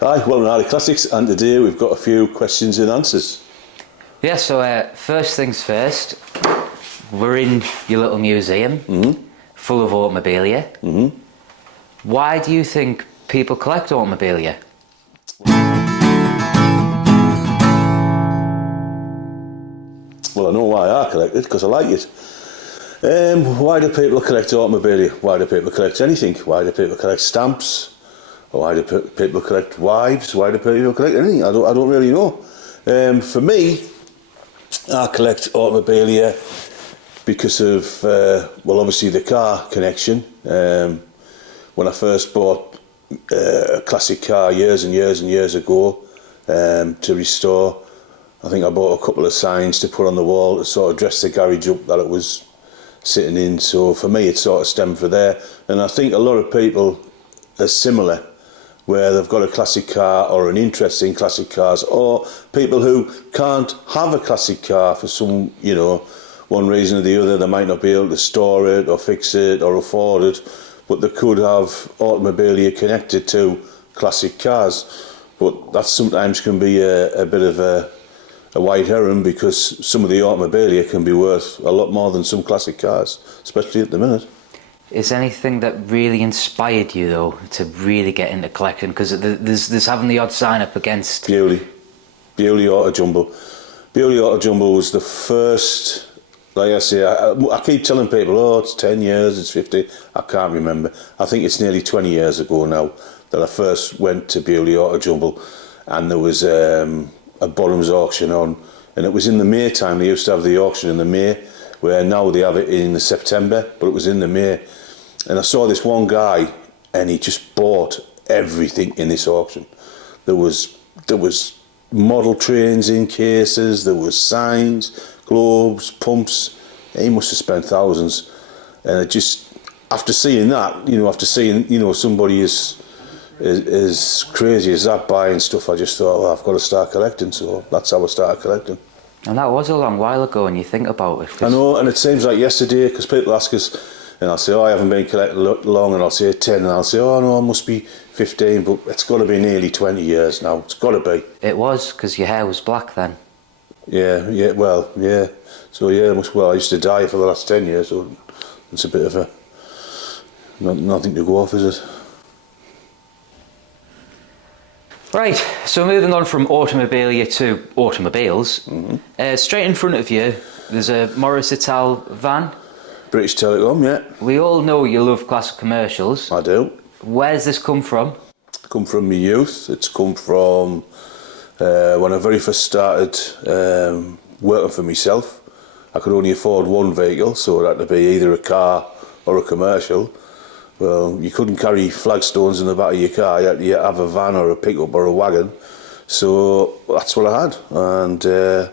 Hi, welcome to Harley Classics, and today we've got a few questions and answers. Yeah, so first things first, we're in your little museum, full of automobilia. Why do you think people collect automobilia? Well, I know why I collect it, because I like it. Why do people collect automobilia? Why do people collect anything? Why do people collect stamps? Or why do people collect wives? Why do people collect anything? I don't really know. For me, I collect automobilia because of, well, obviously the car connection. When I first bought a classic car years and years ago to restore, I think I bought a couple of signs to put on the wall to sort of dress the garage up that it was sitting in. So for me, it sort of stemmed from there. And I think a lot of people are similar, where they've got a classic car or an interest in classic cars, or people who can't have a classic car for some, one reason or the other. They might not be able to store it or fix it or afford it, but they could have automobilia connected to classic cars. But that sometimes can be a bit of a white herring, because some of the automobilia can be worth a lot more than some classic cars, especially at the minute. Is there anything that really inspired you though to really get into collecting? Because there's having the odd sign up against Bewley Auto Jumble. Bewley Auto Jumble was the first. Like I say, I keep telling people, oh, it's 10 years, it's 50. I can't remember. I think it's nearly 20 years ago now that I first went to Bewley Auto Jumble, and there was a bottoms auction on, and it was in the May time. They used to have the auction in the May, where now they have it in the September, but it was in the May. And I saw this one guy, and he just bought everything in this auction. There was model trains in cases, there was signs, globes, pumps. He must have spent thousands. And it just, after seeing that, after seeing, somebody as crazy as that buying stuff, I just thought, well, I've got to start collecting. So that's how I started collecting. And that was a long while ago when you think about it. I know, and it seems like yesterday, because people ask us, and I'll say, oh, I haven't been collecting long, and I'll say 10, and I'll say, oh no, I must be 15, but it's got to be nearly 20 years now. It's got to be. It was, because your hair was black then. Yeah, well, yeah. So yeah, I used to dye for the last 10 years, so it's a bit of a, nothing to go off, is it? Right, so moving on from automobilia to automobiles, straight in front of you, there's a Morris Ital van. British Telecom, yeah. We all know you love classic commercials. I do. Where's this come from? Come from my youth. It's come from when I very first started working for myself. I could only afford one vehicle, so it had to be either a car or a commercial. Well, you couldn't carry flagstones in the back of your car. You had to have a van or a pickup or a wagon. So that's what I had, and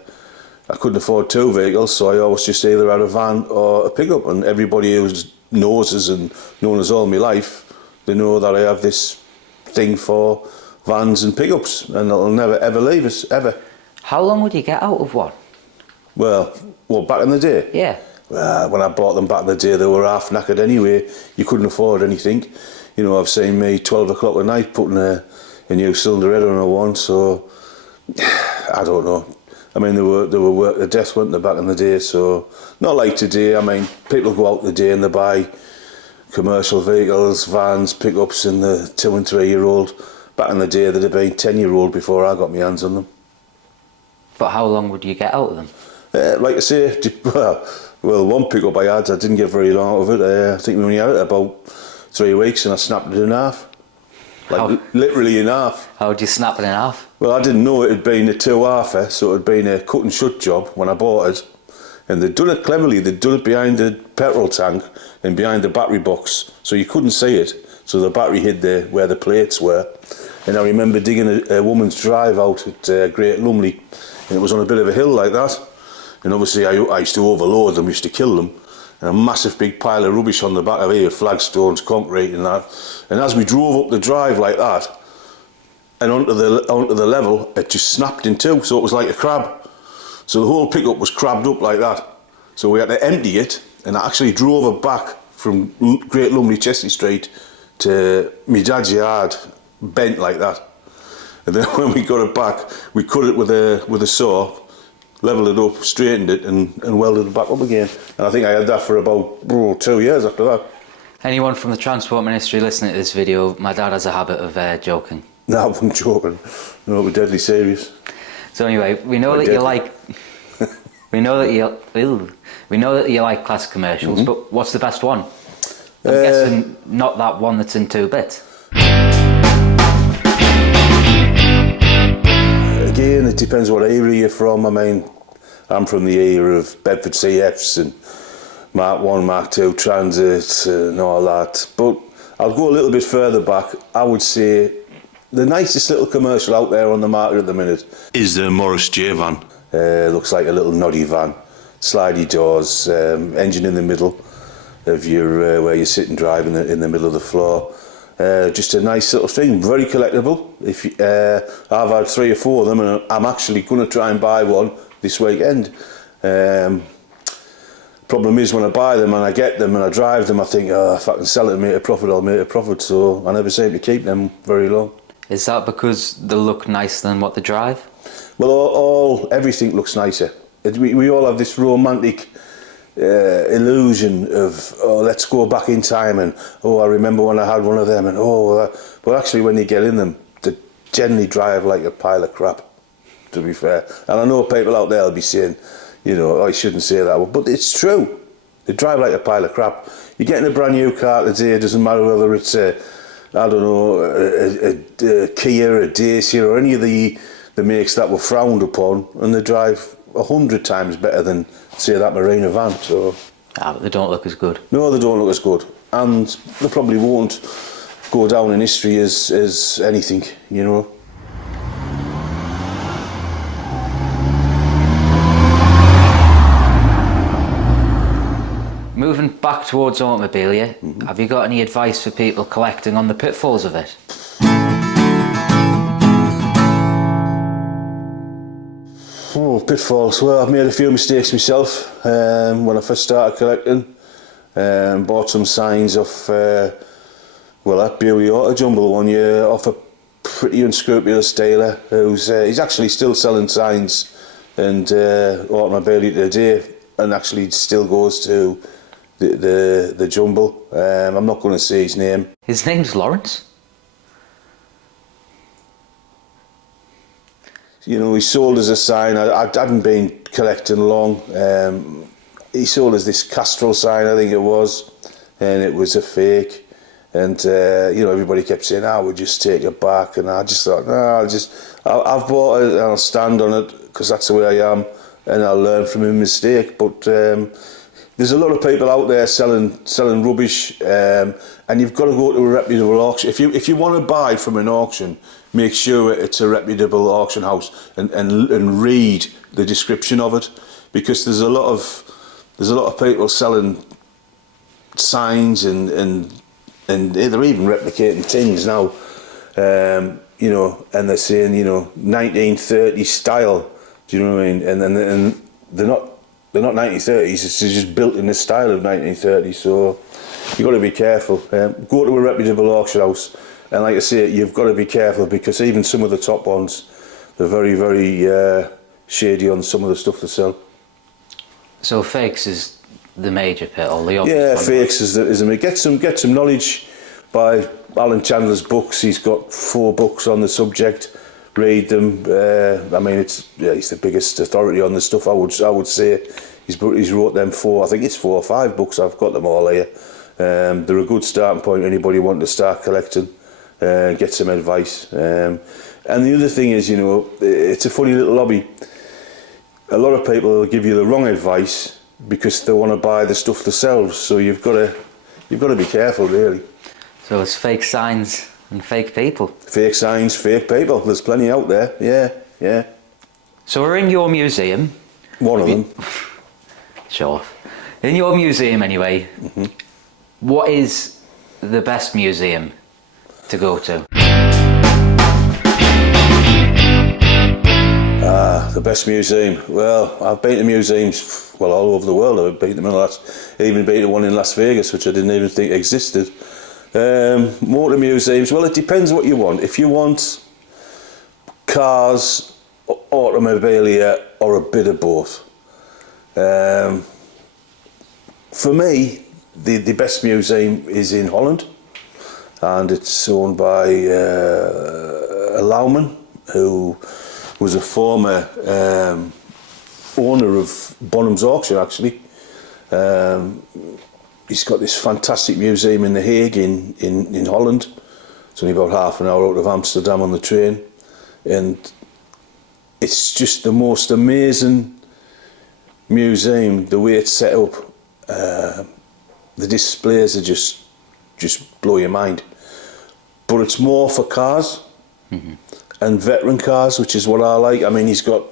I couldn't afford two vehicles, so I always just either had a van or a pickup. And everybody who knows us and known us all my life, they know that I have this thing for vans and pickups, and it'll never ever leave us, ever. How long would you get out of one? Well, back in the day? Yeah. When I bought them back in the day, they were half knackered anyway. You couldn't afford anything. I've seen me 12 o'clock at night putting a new cylinder head on a one, so I don't know. I mean, they were work to death, weren't they, back in the day? So not like today. I mean, people go out today and they buy commercial vehicles, vans, pickups, and the 2 and 3 year old. Back in the day, they'd have been 10-year-old before I got my hands on them. But how long would you get out of them? Like I say, well, one pickup I had, I didn't get very long out of it. I think we only had it about 3 weeks, and I snapped it in half. Literally in half. How would you snap it in half? Well, I didn't know it had been a two-halfer, so it had been a cut and shut job when I bought it. And they'd done it cleverly. They'd done it behind the petrol tank and behind the battery box, so you couldn't see it. So the battery hid there where the plates were. And I remember digging a woman's drive out at Great Lumley, and it was on a bit of a hill like that. And obviously I used to overload them, used to kill them. And a massive big pile of rubbish on the back of here, flagstones, concrete and that. And as we drove up the drive like that, and onto the level, it just snapped in two, so it was like a crab. So the whole pickup was crabbed up like that. So we had to empty it, and I actually drove it back from Great Lumley, Chesney Street, to my dad's yard, bent like that. And then when we got it back, we cut it with a saw, levelled it up, straightened it, and welded it back up again. And I think I had that for about 2 years after that. Anyone from the transport ministry listening to this video, my dad has a habit of joking. No, I wasn't joking. No, we're deadly serious. So anyway, we know that you like classic commercials, but what's the best one? I'm guessing not that one that's in 2-bit. Again, it depends what area you're from. I mean, I'm from the area of Bedford CFs and Mark 1, Mark 2 Transits and all that. But I'll go a little bit further back. I would say the nicest little commercial out there on the market at the minute is the Morris J van. Looks like a little noddy van, slidey doors, engine in the middle of your where you're sitting driving in the middle of the floor. Just a nice little thing, very collectible. I've had 3 or 4 of them, and I'm actually going to try and buy one this weekend. Problem is, when I buy them and I get them and I drive them, I think, if I can sell it and make a profit, I'll make a profit. So I never seem to keep them very long. Is that because they look nicer than what they drive? Well, everything looks nicer. We all have this romantic illusion of, let's go back in time, and I remember when I had one of them, and but actually when you get in them, they generally drive like a pile of crap, to be fair. And I know people out there will be saying, I shouldn't say that, but it's true. They drive like a pile of crap. You're getting a brand new car today, it doesn't matter whether it's a Kia, a Dacia, or any of the makes that were frowned upon, and they drive 100 times better than, say, that Marina van. So but they don't look as good. No, they don't look as good, and they probably won't go down in history as anything, Moving back towards automobilia, have you got any advice for people collecting on the pitfalls of it? Pitfalls. Well, I've made a few mistakes myself when I first started collecting. Bought some signs off, that Buey Auto Jumble one year off a pretty unscrupulous dealer he's actually still selling signs and automobilia today, and actually still goes to the jumble. I'm not going to say his name. His name's Lawrence? He sold us a sign. I hadn't been collecting long. He sold us this Castrol sign, I think it was, and it was a fake. And everybody kept saying, we'll just take it back. And I just thought, I've bought it and I'll stand on it because that's the way I am, and I'll learn from a mistake. But there's a lot of people out there selling rubbish, and you've got to go to a reputable auction. If you want to buy from an auction, make sure it's a reputable auction house and read the description of it, because there's a lot of people selling signs and they're even replicating things now, and they're saying 1930 style. Do you know what I mean? And they're not 1930s. It's just built in the style of 1930s. So you've got to be careful. Go to a reputable auction house. And like I say, you've got to be careful, because even some of the top ones, they're very, very shady on some of the stuff they sell. So fakes is the major pit, or the obvious one? Fakes is the get some knowledge by Alan Chandler's books. He's got 4 books on the subject. Read them. He's the biggest authority on the stuff. I would say he's wrote them 4. I think it's 4 or 5 books. I've got them all here. They're a good starting point. Anybody wanting to start collecting. Get some advice. And the other thing is, it's a funny little hobby. A lot of people will give you the wrong advice because they want to buy the stuff themselves. So you've got to be careful, really. So it's fake signs and fake people. Fake signs, fake people. There's plenty out there. Yeah. So we're in your museum. One of them. Sure. In your museum, anyway. What is the best museum to go to? The best museum. Well, I've been to museums all over the world. I've been to even been to one in Las Vegas, which I didn't even think existed. Motor museums. Well, it depends what you want. If you want cars, automobilia, or a bit of both. For me, the best museum is in Holland, and it's owned by a Lauman, who was a former owner of Bonham's Auction, actually. He's got this fantastic museum in The Hague in Holland. It's only about half an hour out of Amsterdam on the train, and it's just the most amazing museum, the way it's set up. The displays are just blow your mind. But it's more for cars and veteran cars, which is what I like. I mean, he's got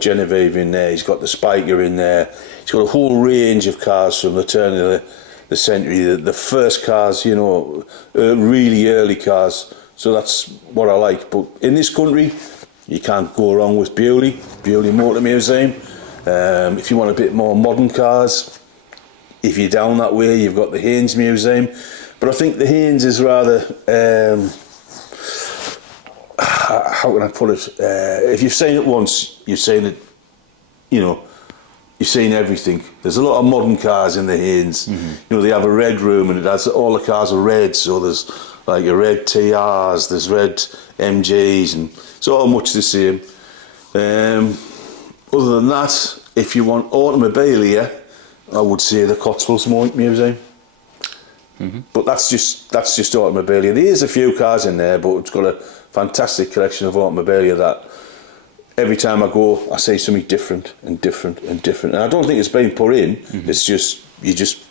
Genevieve in there, he's got the Spiker in there, he's got a whole range of cars from the turn of the century, the first cars, you know, really early cars. So that's what I like. But in this country, you can't go wrong with Bewley Motor Museum. If you want a bit more modern cars, if you're down that way, you've got the Haynes Museum. But I think the Haynes is rather, how can I put it? If you've seen it once, you've seen it, you know, you've seen everything. There's a lot of modern cars in the Haynes. You know, they have a red room, and it has, all the cars are red, so there's like a red TRs, there's red MGs, and it's all much the same. Other than that, if you want automobilia, I would say the Cotswolds Museum. But that's just automobilia. There is a few cars in there, but it's got a fantastic collection of automobilia that every time I go, I see something different and different and different. And I don't think it's been put in. It's just, you just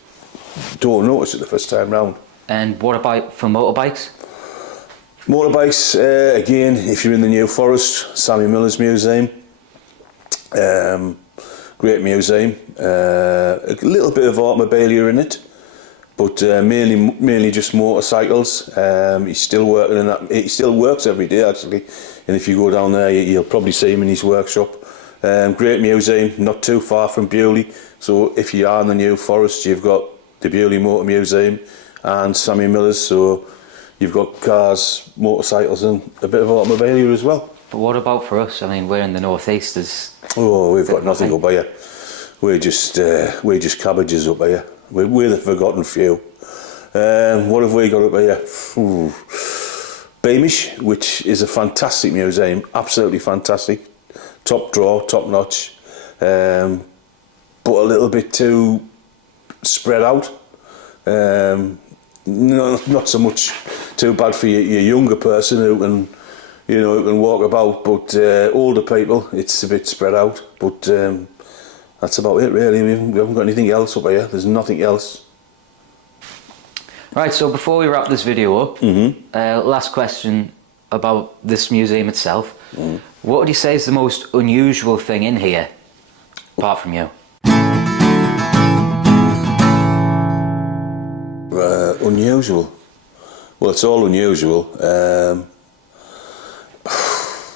don't notice it the first time round. And what about for motorbikes? Motorbikes, again, if you're in the New Forest, Sammy Miller's Museum. Great museum. A little bit of automobilia in it, but mainly just motorcycles. He's still working in that. He still works every day, actually. And if you go down there, you'll probably see him in his workshop. Great museum, not too far from Bewley. So if you are in the New Forest, you've got the Bewley Motor Museum and Sammy Miller's. So you've got cars, motorcycles, and a bit of automobilia as well. But what about for us? I mean, we're in the northeast. We've got nothing up here. We're just cabbages up here. We're the forgotten few. What have we got up here? Beamish, which is a fantastic museum, absolutely fantastic. Top draw, top notch, but a little bit too spread out. No, not so much too bad for your younger person who can, you know, who can walk about, but older people, it's a bit spread out. But that's about it, really. We haven't got anything else up here. There's nothing else. Right, so before we wrap this video up, last question about this museum itself. What would you say is the most unusual thing in here, apart from you? Unusual? Well, it's all unusual.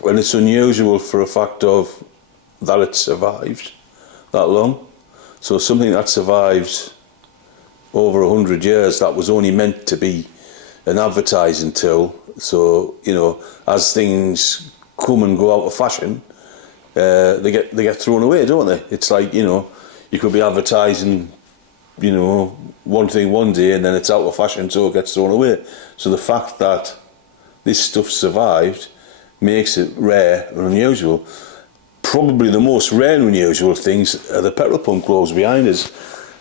Well, it's unusual for a fact of that it survived that long. So something that survived over 100 years, that was only meant to be an advertising tool. So, you know, as things come and go out of fashion, they get thrown away, don't they? It's like, you know, you could be advertising, you know, one thing one day and then it's out of fashion, so it gets thrown away. So the fact that this stuff survived makes it rare and unusual. Probably the most rare and unusual things are the petrol pump globes behind us,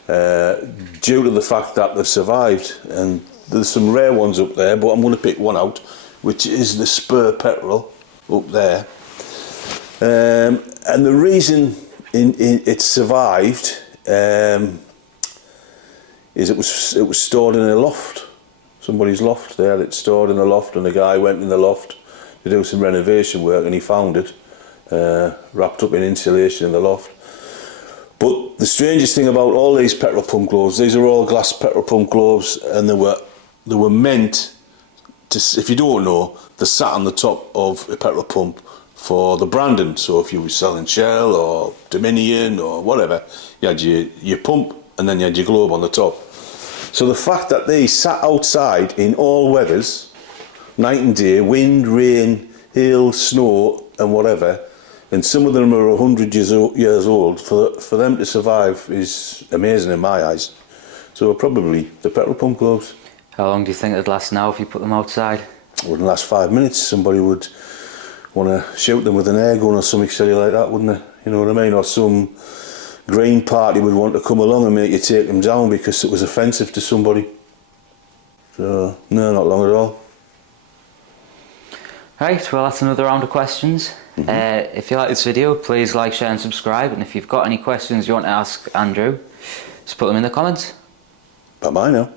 due to the fact that they've survived. And there's some rare ones up there, but I'm going to pick one out, which is the Spur petrol up there. And the reason it survived is it was stored in a loft, somebody's loft there. It's stored in a loft, and the guy went in the loft to do some renovation work, and he found it wrapped up in insulation in the loft. But the strangest thing about all these petrol pump globes, these are all glass petrol pump globes, and they were meant to, if you don't know, they sat on the top of a petrol pump for the branding. So if you were selling Shell or Dominion or whatever, you had your pump and then you had your globe on the top. So the fact that they sat outside in all weathers, night and day, wind, rain, hail, snow and whatever, and some of them are 100 years old, for them to survive is amazing in my eyes. So probably the petrol pump globes. How long do you think it'd last now if you put them outside? It wouldn't last 5 minutes. Somebody would want to shoot them with an air gun or something silly like that, wouldn't they? You know what I mean? Or some green party would want to come along and make you take them down because it was offensive to somebody. So, no, not long at all. Right, well that's another round of questions. If you like this video, please like, share and subscribe, and if you've got any questions you want to ask Andrew, just put them in the comments. Bye bye now.